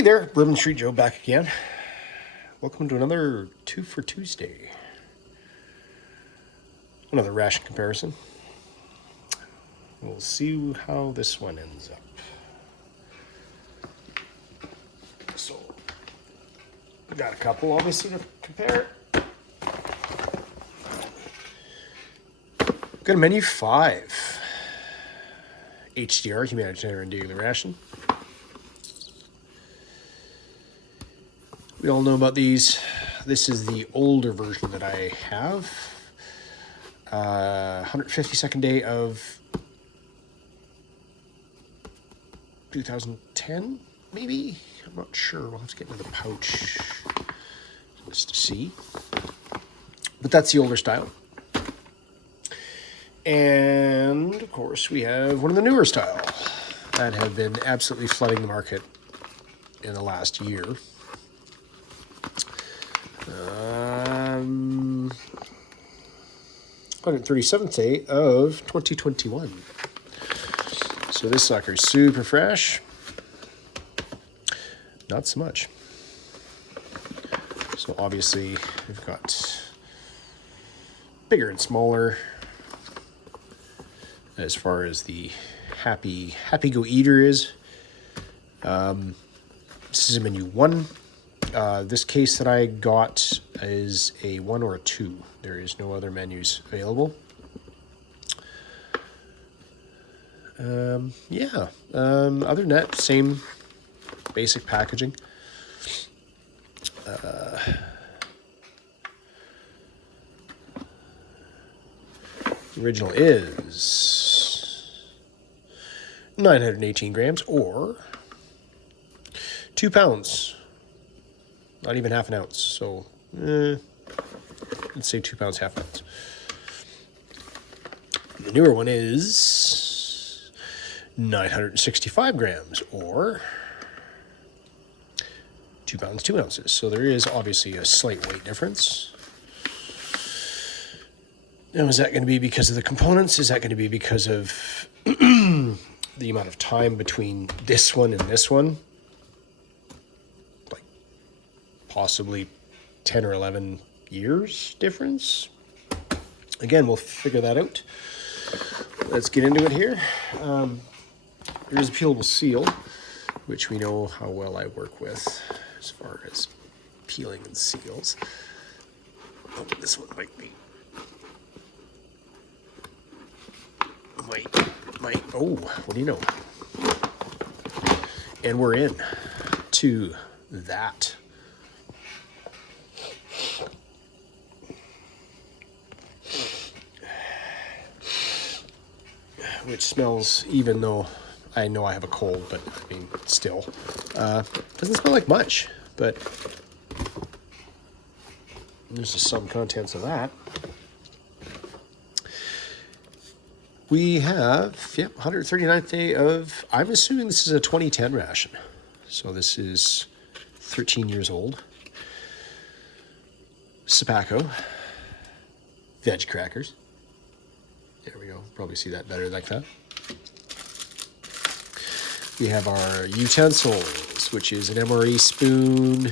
Hey there, Bourbon Street Joe back again. Welcome to another Twofer Tuesday. Another ration comparison. We'll see how this one ends up. So, we got a couple obviously to compare. Got a menu 5. HDR, humanitarian daily ration. We all know about these. This is the older version that I have. 152nd day of 2010, maybe? I'm not sure. We'll have to get into the pouch just to see. But that's the older style. And, of course, we have one of the newer style that have been absolutely flooding the market in the last year. 137th day of 2021. So this sucker's super fresh. Not so much. So obviously we've got bigger and smaller as far as the happy go eater is. This is a menu 1. This case that I got is a 1 or a 2. There is no other menus available. Other than that, same basic packaging. The original is 918 grams or 2 pounds. Not even half an ounce, so let's say 2 pounds, half an ounce. The newer one is 965 grams, or 2 pounds, 2 ounces. So there is obviously a slight weight difference. Now, is that going to be because of the components? Is that going to be because of the amount of time between this one and this one? Possibly 10 or 11 years difference. Again, we'll figure that out. Let's get into it here. There is a peelable seal, which we know how well I work with as far as peeling and seals. Oh, this one might be. Oh, what do you know? And we're in to that. Which smells, even though I know I have a cold, but I mean, still, doesn't smell like much, but there's just some contents of that. We have, 139th day of, I'm assuming this is a 2010 ration. So this is 13 years old. Sapaco. Veg crackers. There we go. Probably see that better like that. We have our utensils, which is an MRE spoon,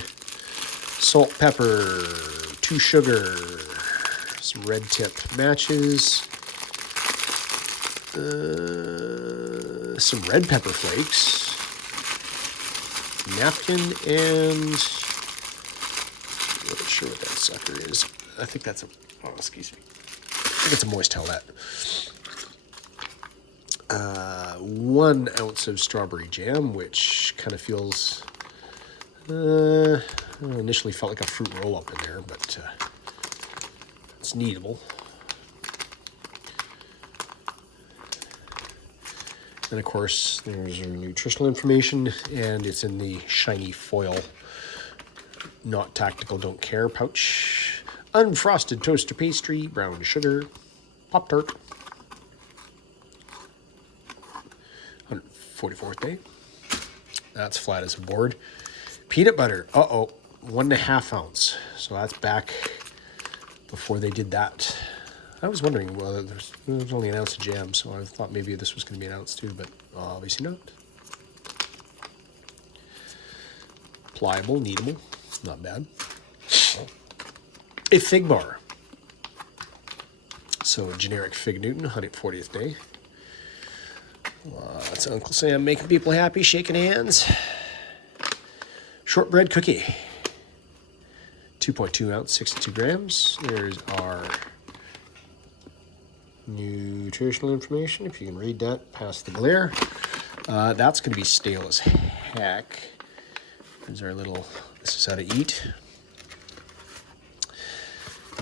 salt, pepper, 2 sugar, some red tip matches, some red pepper flakes, napkin, and I'm not sure what that sucker is. I think that's excuse me. I think it's a moist towelette. 1 ounce of strawberry jam, which kind of feels, initially felt like a fruit roll-up in there, but it's kneadable. And of course, there's your nutritional information, and it's in the shiny foil, not tactical, don't care pouch. Unfrosted toaster pastry, brown sugar, Pop-Tart. 144th day. That's flat as a board. Peanut butter. 1.5 ounce. So that's back before they did that. I was wondering whether there's only an ounce of jam, so I thought maybe this was going to be an ounce too, but obviously not. pliable, kneadable, not bad. A fig bar. So a generic fig Newton, 140th day. That's Uncle Sam making people happy, shaking hands. Shortbread cookie. 2.2 ounce, 62 grams. There's our nutritional information, if you can read that past the glare. That's going to be stale as heck. There's our little, this is how to eat.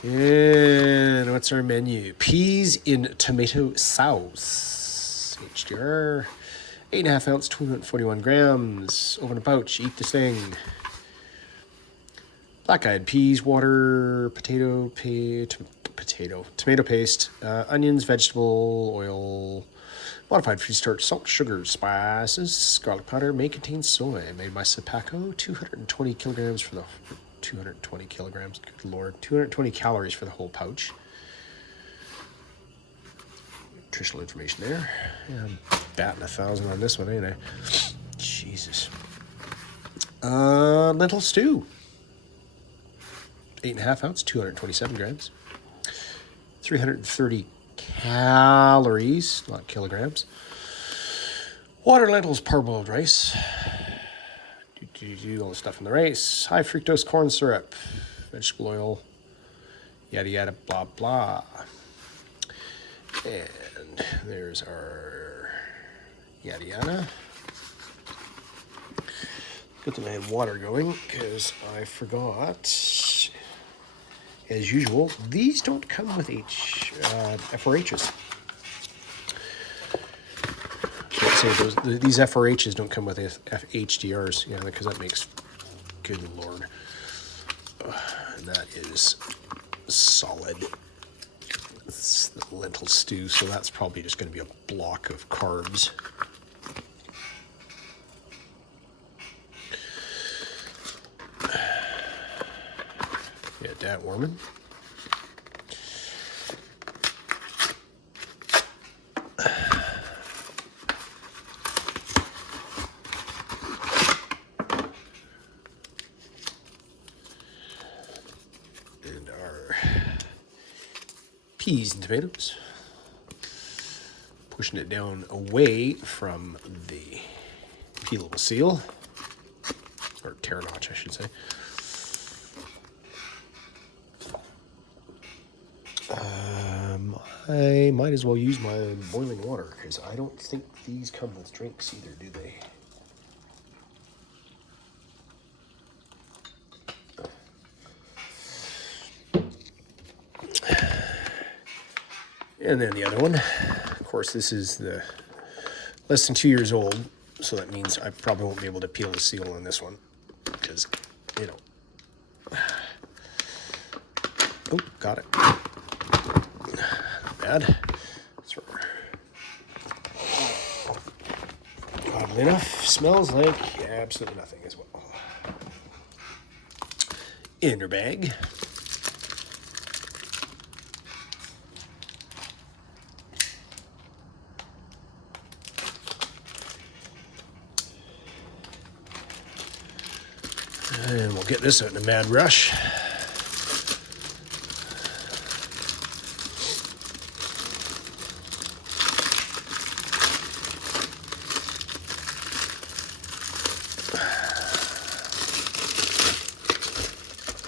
And what's our menu? Peas in tomato sauce. HDR. 8.5 ounce, 241 grams. Open a pouch, eat this thing. Black-eyed peas, water, tomato paste, onions, vegetable oil, modified food starch, salt, sugar, spices, garlic powder. May contain soy. Made by Sapaco. 220 kilograms for the 220 kilograms. Good lord, 220 calories for the whole pouch. Nutritional information there. Yeah, I'm batting 1,000 on this one, ain't I? Jesus. Lentil stew. 8.5 ounce, 227 grams. 330 calories, not kilograms. Water, lentils, parboiled rice. All the stuff in the rice. High fructose corn syrup. Vegetable oil. Yada yada, blah blah. And there's our yada yada. Good thing I had water going because I forgot. As usual, these don't come with FRHs. These FRHs don't come with HDRs, yeah, because that makes, good lord, and that is solid. It's the lentil stew, so that's probably just going to be a block of carbs. Get that warming. And our peas and tomatoes. Pushing it down away from the peelable seal, or tear notch, I should say. I might as well use my boiling water because I don't think these come with drinks either, do they? And then the other one, of course, this is the less than 2 years old, so that means I probably won't be able to peel the seal on this one because, you know. Oh, got it. Not bad. Oddly enough, smells like absolutely nothing as well. Inner bag. And we'll get this out in a mad rush.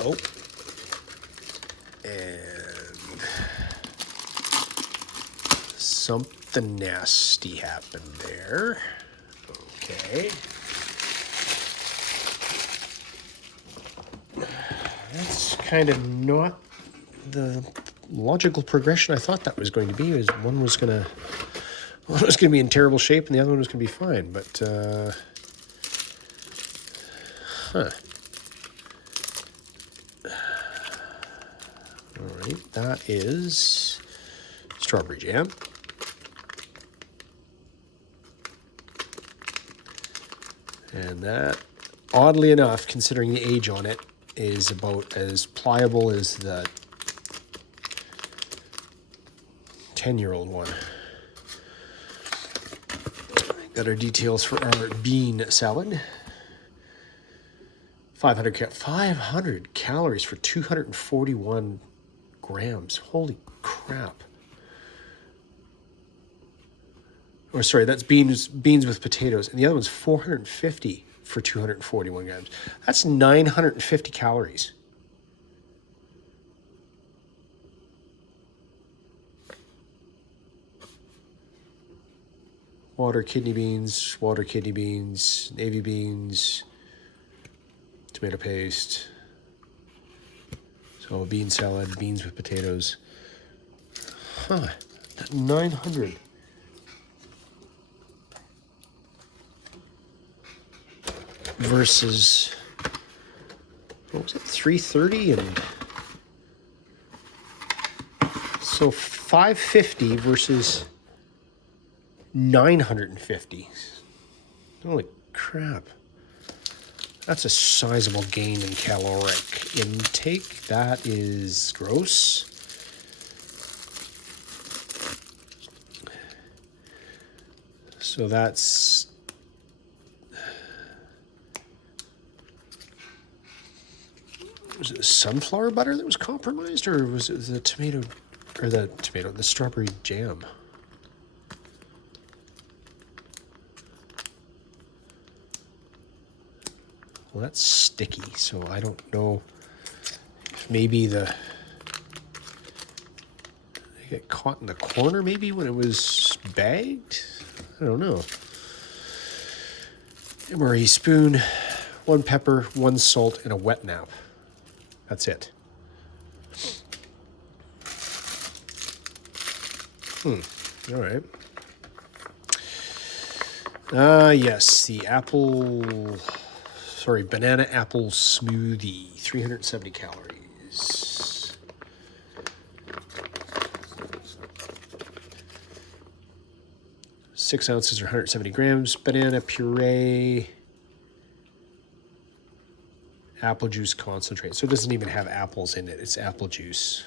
Oh. And something nasty happened there. Okay. That's kind of not the logical progression I thought that was going to be. Is one was going to be in terrible shape and the other one was going to be fine. But all right, that is strawberry jam. And that, oddly enough, considering the age on it, is about as pliable as the 10-year-old one. Got our details for our bean salad. 500 calories for 241 grams. Holy crap. Or sorry, that's beans with potatoes. And the other one's 450 for 241 grams. That's 950 calories. Water, kidney beans, navy beans, tomato paste. So a bean salad, beans with potatoes. Huh, 900. Versus, what was it, 330? And so 550 versus 950. Holy crap. That's a sizable gain in caloric intake. That is gross. So that's... Was it the sunflower butter that was compromised, or was it the tomato, or the strawberry jam? Well, that's sticky, so I don't know if maybe it got caught in the corner maybe when it was bagged? I don't know. Emery spoon, 1 pepper, 1 salt, and a wet nap. That's it. All right. Yes, the banana apple smoothie, 370 calories. Six ounces or 170 grams. Banana puree. Apple juice concentrate. So it doesn't even have apples in it. It's apple juice.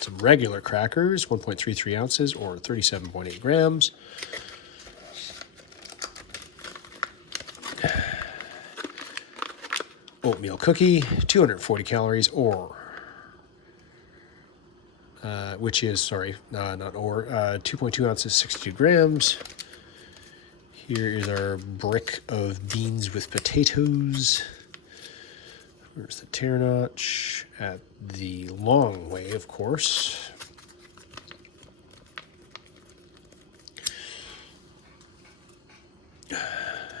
Some regular crackers, 1.33 ounces or 37.8 grams. Oatmeal cookie, 240 calories or, which is, 2.2 ounces, 62 grams. Here is our brick of beans with potatoes. Where's the tear notch? At the long way, of course.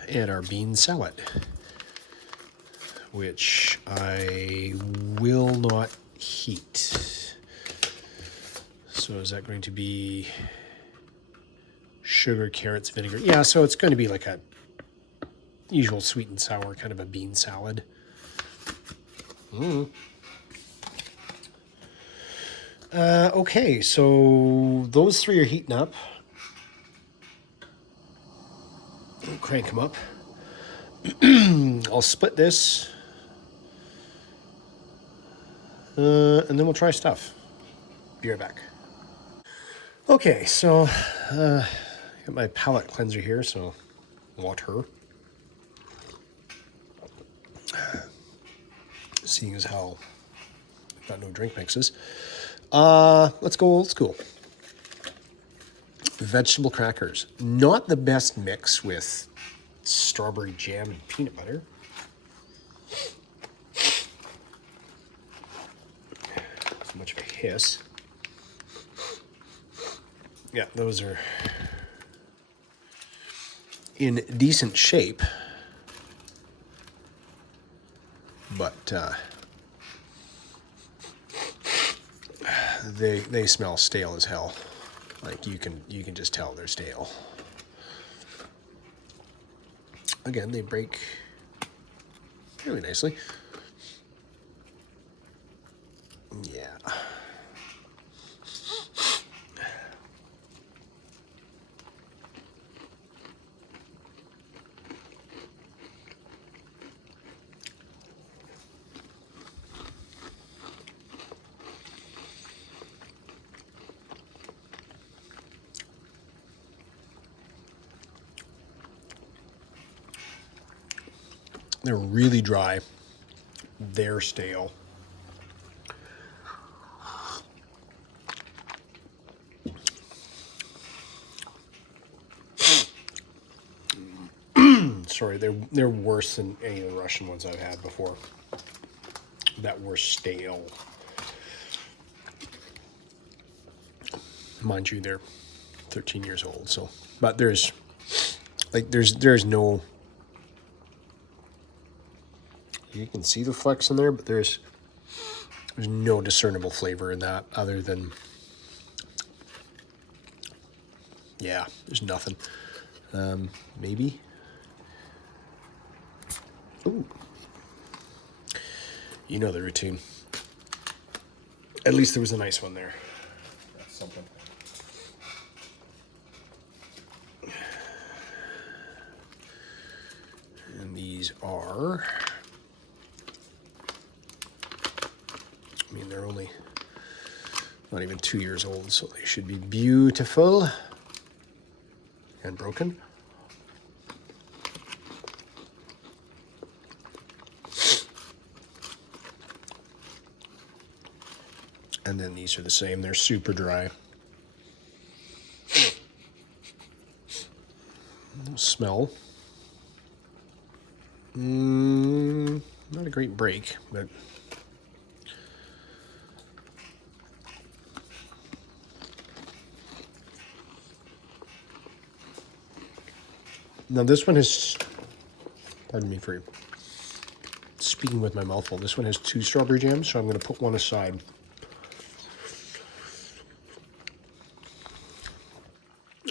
And our bean salad, which I will not heat. So is that going to be sugar, carrots, vinegar? Yeah, so it's going to be like a usual sweet and sour kind of a bean salad. Okay, so those three are heating up. I'll crank them up. I'll split this. And then we'll try stuff. Be right back. Okay, so got my palate cleanser here, so water. Seeing as how I've got no drink mixes. Let's go old school. Vegetable crackers. Not the best mix with strawberry jam and peanut butter. Not much of a hiss. Yeah, those are in decent shape, but they smell stale as hell. Like you can just tell they're stale. Again, they break really nicely. Yeah. They're really dry. They're stale. Sorry, they're worse than any of the Russian ones I've had before that were stale. Mind you, they're 13 years old, so but there's no, you can see the flecks in there, but there's no discernible flavor in that other than, yeah, there's nothing. Maybe. Ooh. You know the routine. At least there was a nice one there. That's something. And these are, I mean, they're only not even 2 years old, so they should be beautiful and broken. And then these are the same. They're super dry. Smell. Not a great break, but now this one has, pardon me for speaking with my mouth full, this one has 2 strawberry jams, so I'm going to put one aside.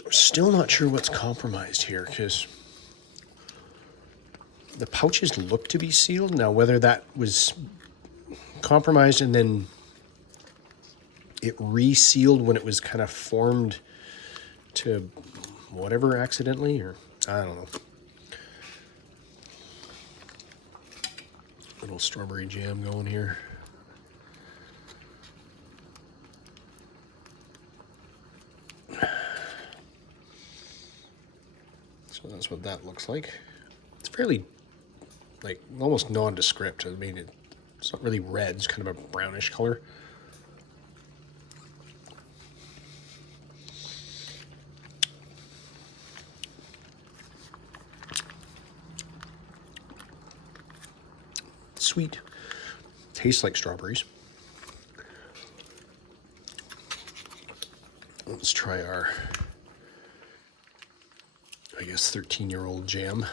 Still not sure what's compromised here, because the pouches look to be sealed. Now, whether that was compromised and then it resealed when it was kind of formed to whatever accidentally, or I don't know. Little strawberry jam going here. So that's what that looks like. It's fairly, like, almost nondescript. I mean, it's not really red. It's kind of a brownish color. Sweet. Tastes like strawberries. Let's try our, I guess, 13-year-old jam.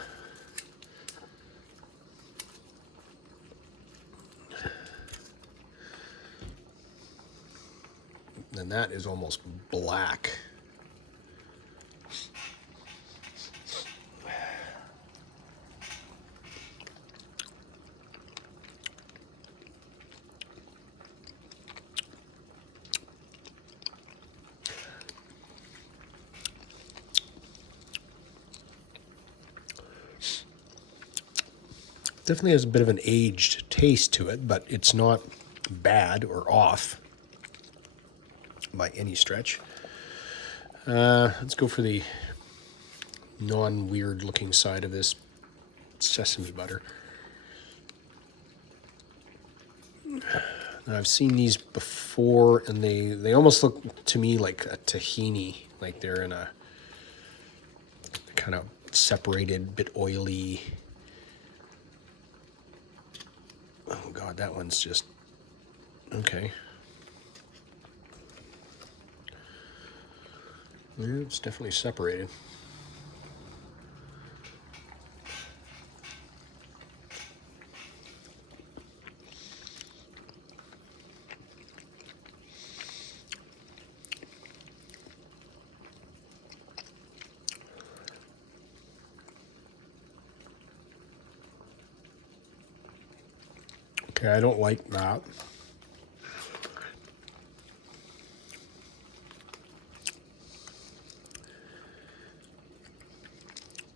And that is almost black. Definitely has a bit of an aged taste to it, but it's not bad or off by any stretch. Let's go for the non-weird looking side of this sesame butter. Now, I've seen these before, and they almost look to me like a tahini, like they're in a kind of separated, bit oily. Oh God, that one's just okay. Yeah, it's definitely separated. Okay, I don't like that.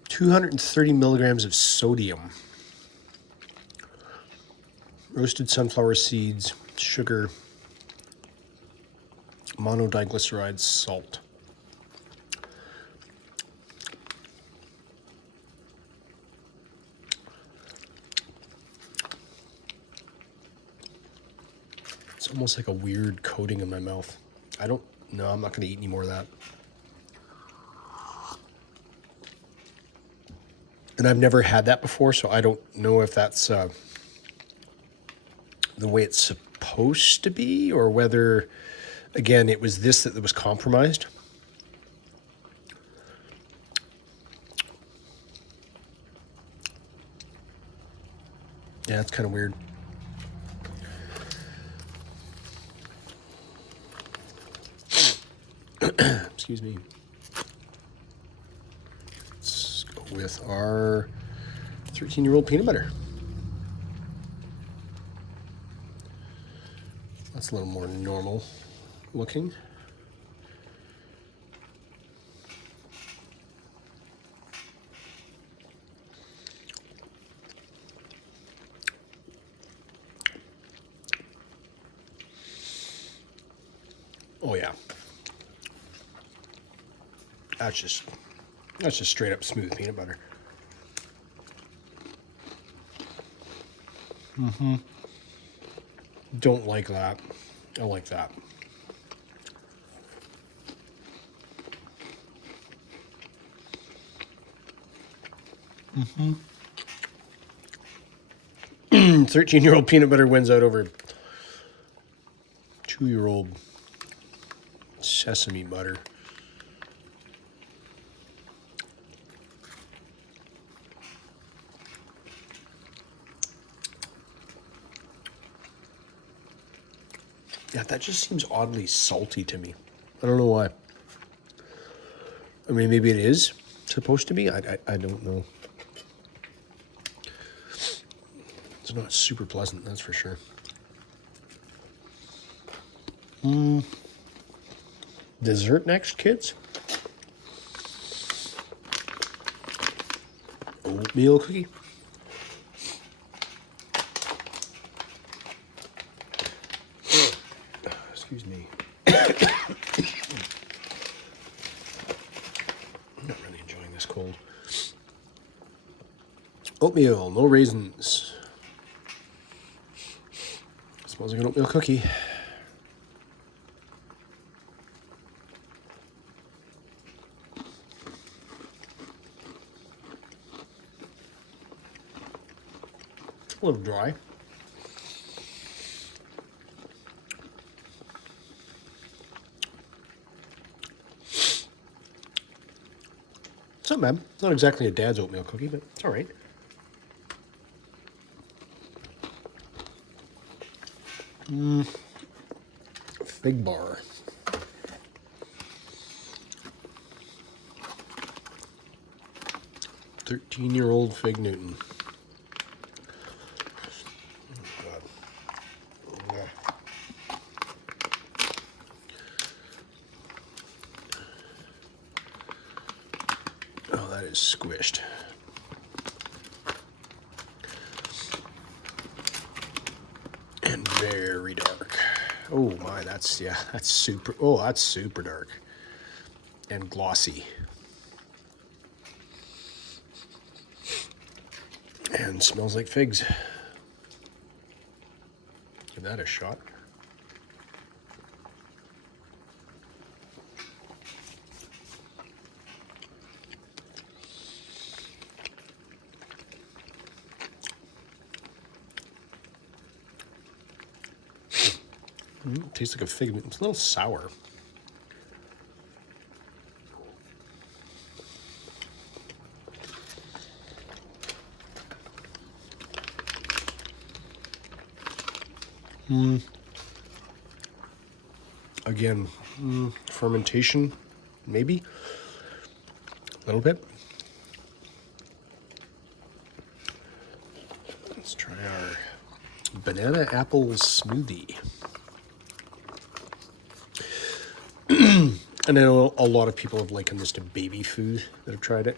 $230 milligrams of sodium, roasted sunflower seeds, sugar, monodiglyceride, salt. almost like a weird coating in my mouth. I don't know. I'm not going to eat any more of that. And I've never had that before, so I don't know if that's the way it's supposed to be, or whether, again, it was this that was compromised. Yeah, it's kind of weird. Excuse me. Let's go with our 13-year-old peanut butter. That's a little more normal looking. Oh yeah. That's just straight up smooth peanut butter. Don't like that. I like that. Mm-hmm. 13-year-old peanut butter wins out over 2-year-old sesame butter. Yeah, that just seems oddly salty to me. I don't know why. I mean, maybe it is supposed to be. I don't know. It's not super pleasant, that's for sure. Dessert next, kids. Oatmeal cookie. Excuse me. I'm not really enjoying this cold. Oatmeal, no raisins. Smells like an oatmeal cookie. A little dry. It's not bad. It's not exactly a dad's oatmeal cookie, but it's all right. Fig bar. "13-year-old Fig Newton." Oh, that is squished. And very dark. Oh my, that's super, that's super dark. And glossy. And smells like figs. Give that a shot. Tastes like a fig. It's a little sour. Again, fermentation, maybe a little bit. Let's try our banana apple smoothie. And I know a lot of people have likened this to baby food that have tried it.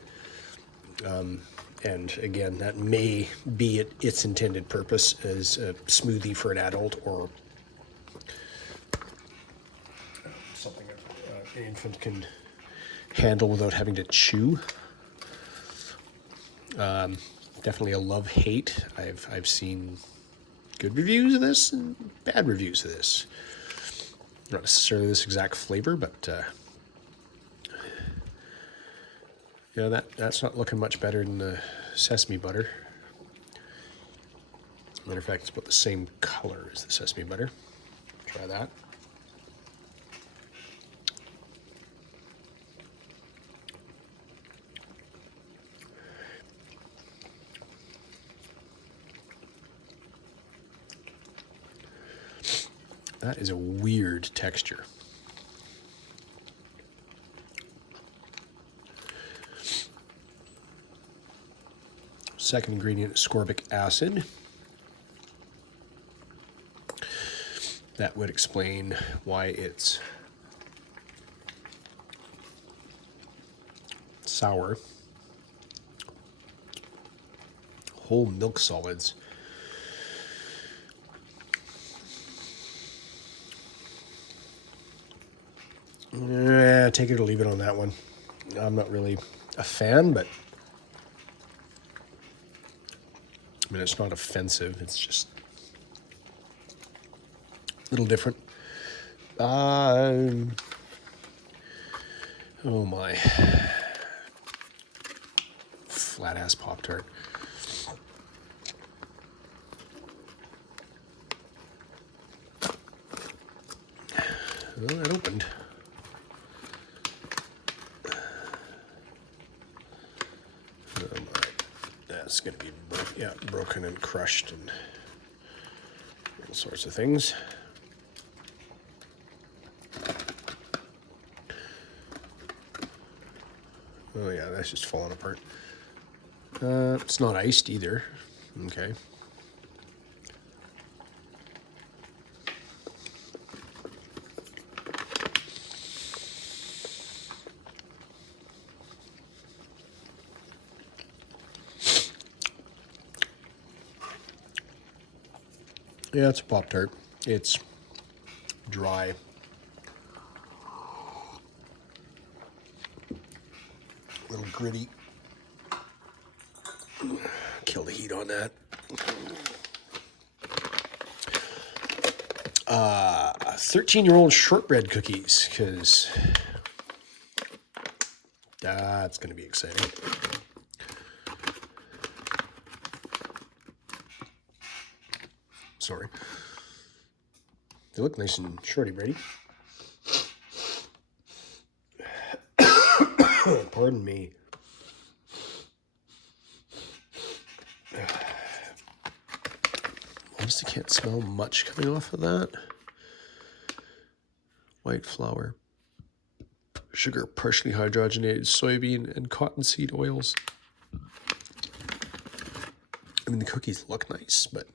And again, that may be its intended purpose as a smoothie for an adult, or something an infant can handle without having to chew. Definitely a love-hate. I've seen good reviews of this and bad reviews of this. Not necessarily this exact flavor, but yeah, that's not looking much better than the sesame butter. Matter of fact, it's about the same color as the sesame butter. Try that. That is a weird texture. Second ingredient, ascorbic acid. That would explain why it's sour. Whole milk solids. Take it or leave it on that one. I'm not really a fan, but I mean, it's not offensive. It's just a little different. Oh my. Flat ass Pop-Tart. Well, that opened. Oh my. That's going to be broken and crushed and all sorts of things. Oh yeah, that's just falling apart. It's not iced either. Okay. Yeah, it's a Pop-Tart. It's dry. A little gritty. Kill the heat on that. 13-year-old shortbread cookies, because that's going to be exciting. Sorry. They look nice and shorty bready. Pardon me. Honestly, can't smell much coming off of that. White flour, sugar, partially hydrogenated soybean, and cottonseed oils. I mean, the cookies look nice, but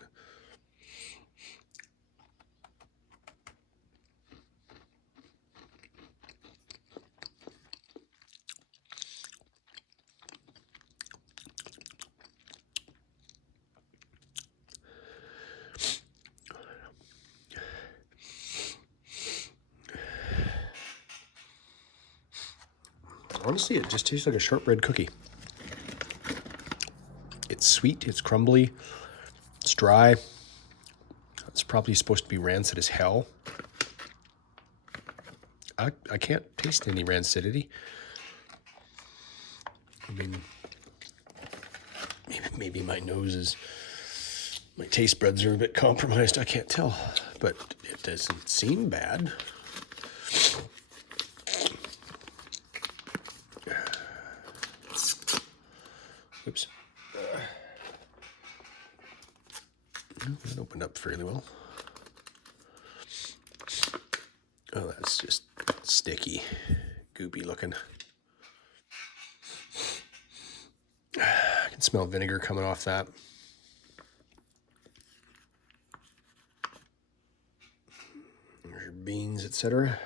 honestly, it just tastes like a shortbread cookie. It's sweet, it's crumbly, it's dry. It's probably supposed to be rancid as hell. I can't taste any rancidity. I mean, maybe my taste buds are a bit compromised. I can't tell, but it doesn't seem bad. Oops. That opened up fairly well. Oh, that's just sticky, goopy looking. I can smell vinegar coming off that. There's your beans, etc.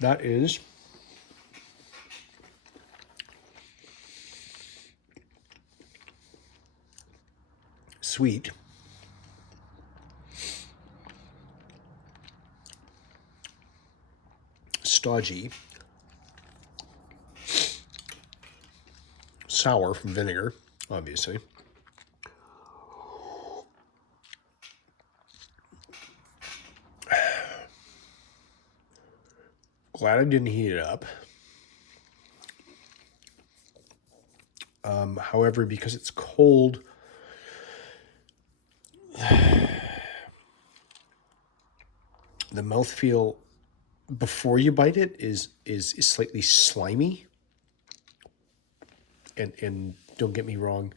That is sweet. Stodgy. Sour from vinegar, obviously. Glad I didn't heat it up. However, because it's cold, the mouthfeel before you bite it is slightly slimy. And don't get me wrong,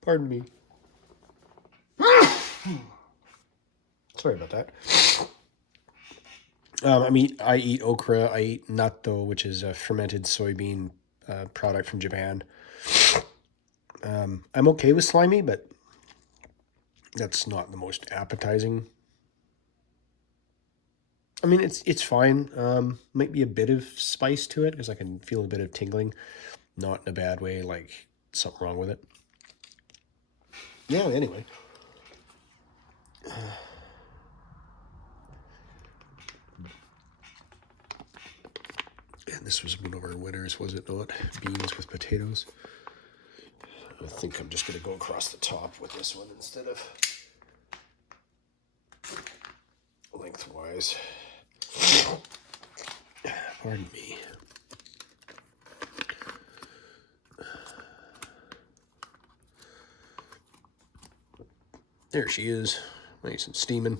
pardon me. Sorry about that. I eat okra. I eat natto, which is a fermented soybean product from Japan. I'm okay with slimy, but that's not the most appetizing. I mean, it's fine. Might be a bit of spice to it because I can feel a bit of tingling, not in a bad way, like something wrong with it. Yeah. Anyway. And this was one of our winners, was it not? Beans with potatoes. I think I'm just going to go across the top with this one instead of lengthwise. Pardon me. There she is, nice and steaming.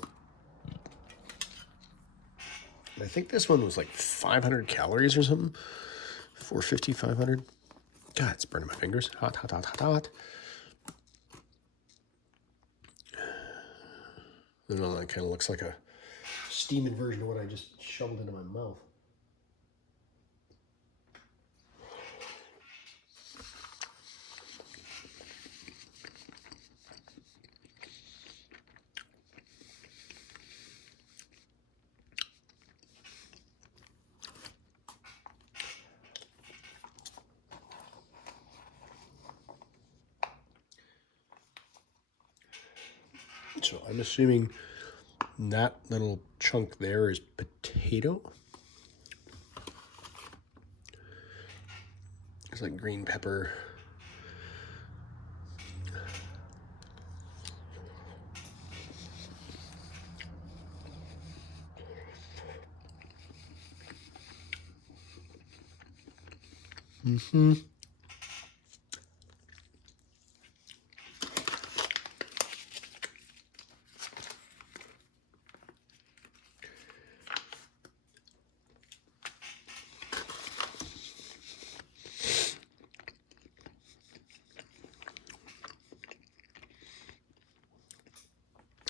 I think this one was like 500 calories or something. 450, 500. God, it's burning my fingers. Hot, hot, hot, hot, hot. I don't know, that kind of looks like a steaming version of what I just shoveled into my mouth. So I'm assuming that little chunk there is potato. It's like green pepper.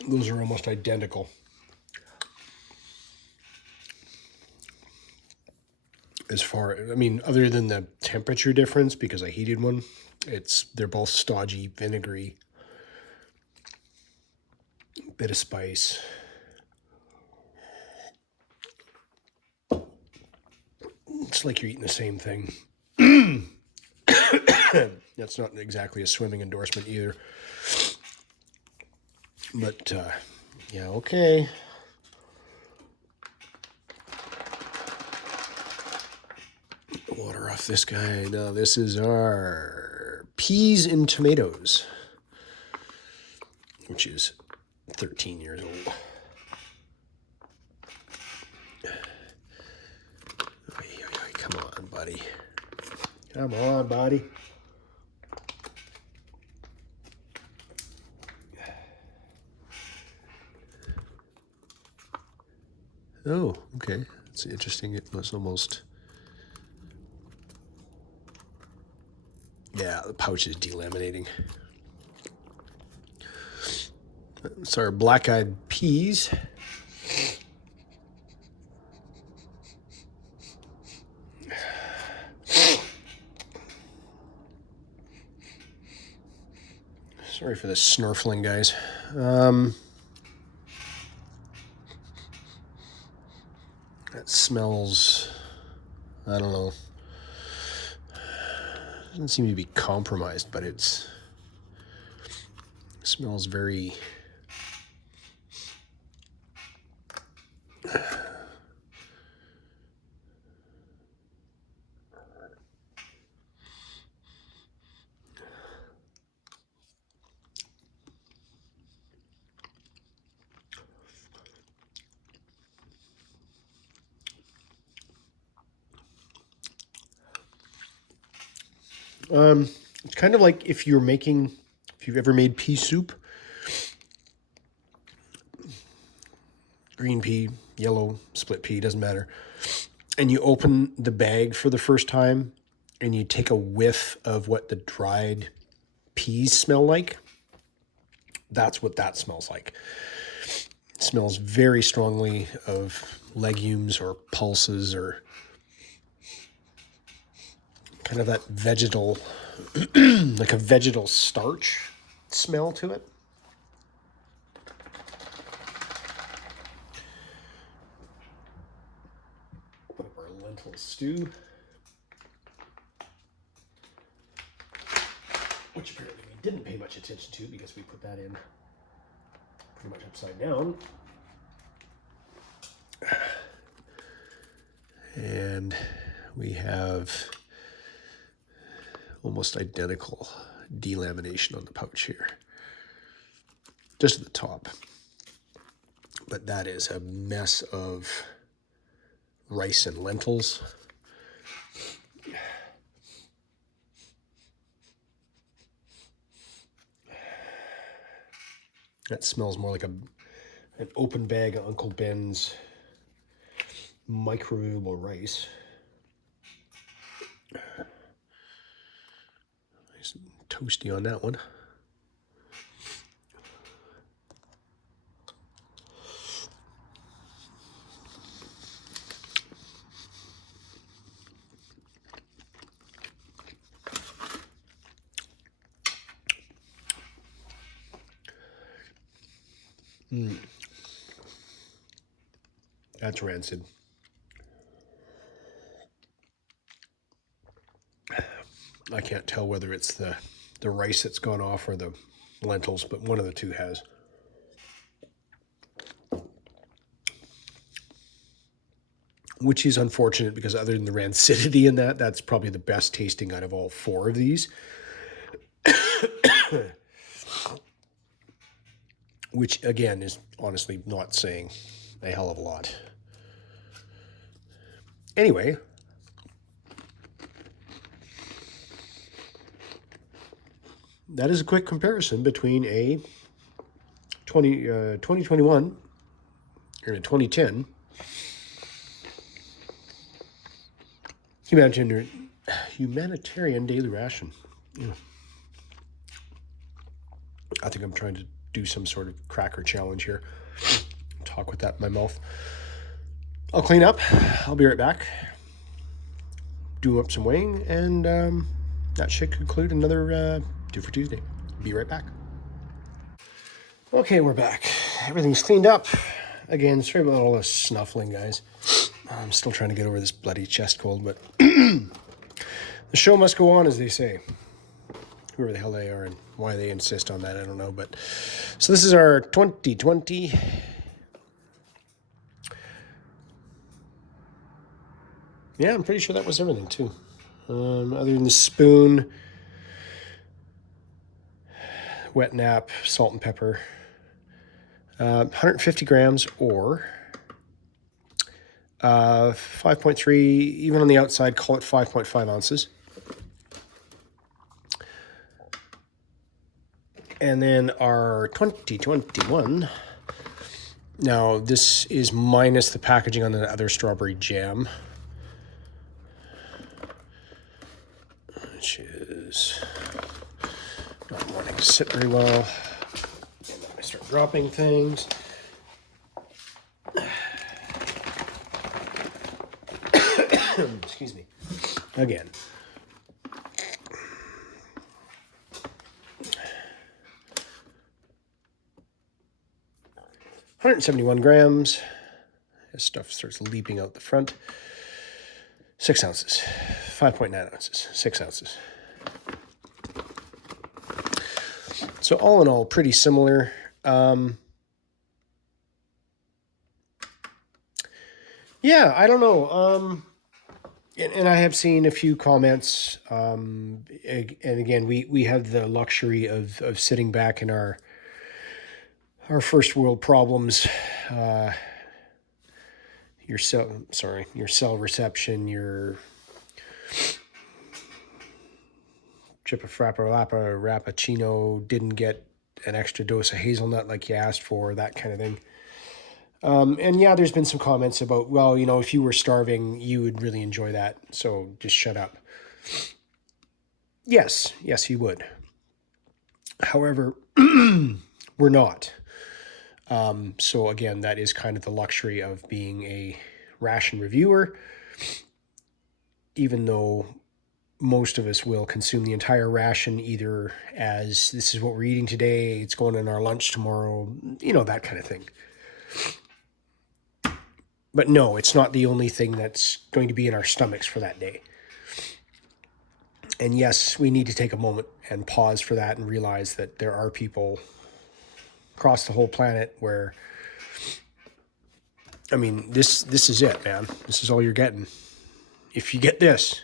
Those are almost identical. As far, I mean, other than the temperature difference, because I heated one, they're both stodgy, vinegary, bit of spice. It's like you're eating the same thing. That's not exactly a swimming endorsement either. But, yeah, okay. Water off this guy. Now, this is our peas and tomatoes, which is 13 years old. Come on, buddy. Come on, buddy. Oh, okay. It's interesting. It was almost... Yeah, the pouch is delaminating. It's our black-eyed peas. Sorry for the snurfling, guys. That smells, I don't know. doesn't seem to be compromised, but it smells very it's kind of like if you've ever made pea soup, green pea, yellow, split pea, doesn't matter. And you open the bag for the first time and you take a whiff of what the dried peas smell like. That's what that smells like. It smells very strongly of legumes or pulses or kind of that vegetal, like a vegetal starch smell to it. Put up our lentil stew, which apparently we didn't pay much attention to because we put that in pretty much upside down. And we have almost identical delamination on the pouch here, just at the top. But that is a mess of rice and lentils. That smells more like an open bag of Uncle Ben's microwavable rice. Nice and toasty on that one. That's rancid. I can't tell whether it's the rice that's gone off or the lentils, but one of the two has. Which is unfortunate because other than the rancidity in that's probably the best tasting out of all four of these. Which, again, is honestly not saying a hell of a lot. Anyway, that is a quick comparison between a 2021 and a 2010 humanitarian daily ration. Yeah. I think I'm trying to do some sort of cracker challenge here. Talk with that in my mouth. I'll clean up. I'll be right back. Do up some weighing, and that should conclude another Twofer Tuesday. Be right back. Okay, we're back. Everything's cleaned up. Again, sorry about all the snuffling, guys. I'm still trying to get over this bloody chest cold, but the show must go on, as they say. Whoever the hell they are and why they insist on that, I don't know. But so this is our 2020 Yeah, I'm pretty sure that was everything too. Other than the spoon, wet nap, salt and pepper, 150 grams or 5.3, even on the outside, call it 5.5 ounces. And then our 2021, now this is minus the packaging on the other strawberry jam, which is not wanting to sit very well. And then I start dropping things. Excuse me. Again. $171 grams. This stuff starts leaping out the front. 6 ounces. 5.9 ounces. 6 ounces. So all in all, pretty similar. Yeah, I don't know. And I have seen a few comments. And again, we have the luxury of sitting back in our first world problems. Your cell reception, your chip of frappuccino didn't get an extra dose of hazelnut like you asked for, that kind of thing. And yeah, there's been some comments about, well, you know, if you were starving, you would really enjoy that, so just shut up. Yes, you would. However, we're not. So again, that is kind of the luxury of being a ration reviewer, even though most of us will consume the entire ration either as this is what we're eating today, it's going in our lunch tomorrow, you know, that kind of thing. But no, it's not the only thing that's going to be in our stomachs for that day. And yes, we need to take a moment and pause for that and realize that there are people across the whole planet where, I mean, this is it, man. This is all you're getting. If you get this,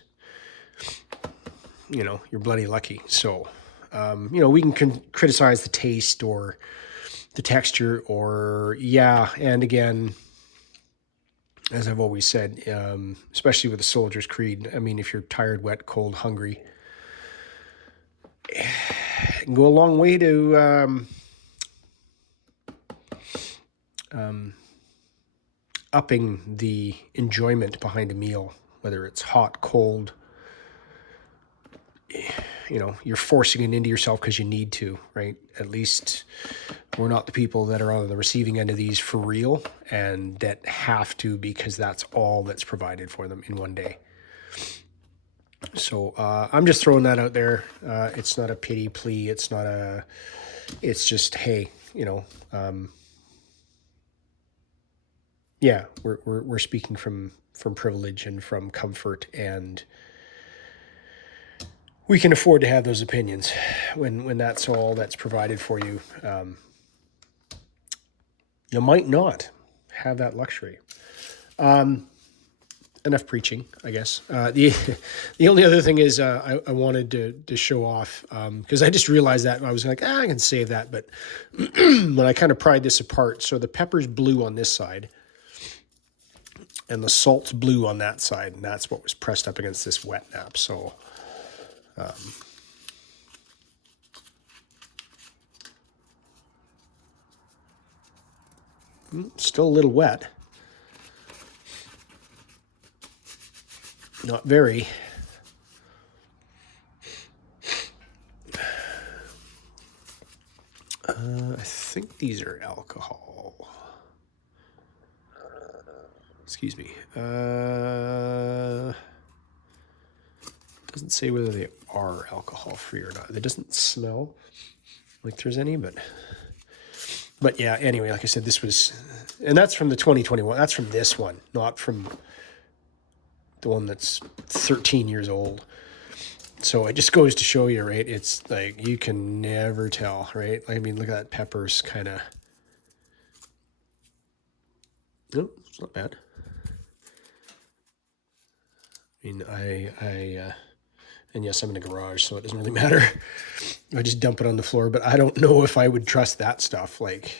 you know, you're bloody lucky. So, you know, we can criticize the taste or the texture or, yeah, and again, as I've always said, especially with the Soldier's Creed, I mean, if you're tired, wet, cold, hungry, it can go a long way to upping the enjoyment behind a meal, whether it's hot, cold. You know, you're forcing it into yourself because you need to, right? At least we're not the people that are on the receiving end of these for real and that have to because that's all that's provided for them in one day. So I'm just throwing that out there. It's not a pity plea. It's just, hey, you know, yeah, we're speaking from privilege and from comfort, and we can afford to have those opinions when that's all that's provided for you. You might not have that luxury. Enough preaching, I guess. The only other thing is I wanted to show off because I just realized that and I was like, I can save that. But when I kind of pried this apart, so the pepper's blue on this side and the salt's blue on that side, and that's what was pressed up against this wet nap. So still a little wet. Not very. I think these are alcohol. Excuse me. Doesn't say whether they are alcohol free or not. It doesn't smell like there's any, but yeah, anyway, like I said, this was, and that's from the 2021. That's from this one, not from the one that's 13 years old. So it just goes to show you, right? It's like you can never tell, right? I mean, look at that pepper's kind of. No, it's not bad. I mean, and yes, I'm in a garage, so it doesn't really matter. I just dump it on the floor, but I don't know if I would trust that stuff. Like,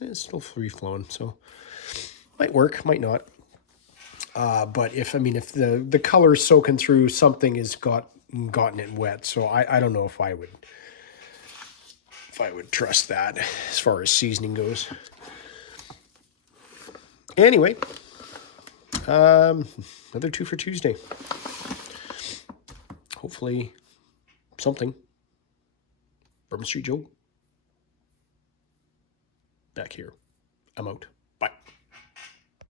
it's still free flowing, so might work, might not. But if the color's soaking through, something has gotten it wet. So I don't know if I would trust that as far as seasoning goes. Anyway, another Twofer Tuesday. Hopefully, something. Bourbon Street Joe. Back here. I'm out. Bye.